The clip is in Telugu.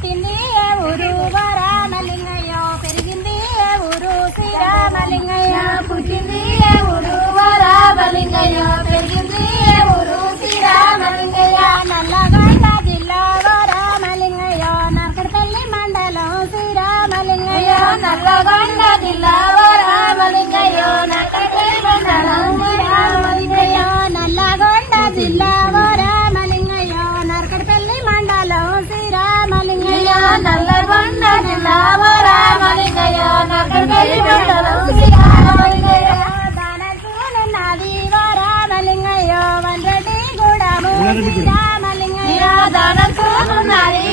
పుట్టింది ఏ ఊరు ఓ రామలింగయ్య పెరిగింది ఏ ఊరు శ్రీరామలింగయ్య పుట్టింది ఏ ఊరు ఓ రామలింగయ్య పెరిగింది ఏ ఊరు శ్రీరామలింగయ్య నల్లగొండ జిల్లా ఓ రామలింగయ్య నర్కడపల్లి మండలం శ్రీరామలింగయ్య నల్లగొండ జిల్లా ఓ రామలింగయ్య నర్కడపల్లి మండలం శ్రీరామలింగయ్య నల్లగొండ జిల్లా ఓ రామలింగయ్య నర్కడపల్లి మండలం శ్రీరామలింగయ్య నల్లగొండ జిల్లా ఓ రామలింగయ్య నర్కడపల్లి మండలం శ్రీరామలింగయ్య దానసూనున్నది ఓ రామలింగయ్య వండ్రెడ్డి గూడము శ్రీరామలింగయ్య దానసూనున్నది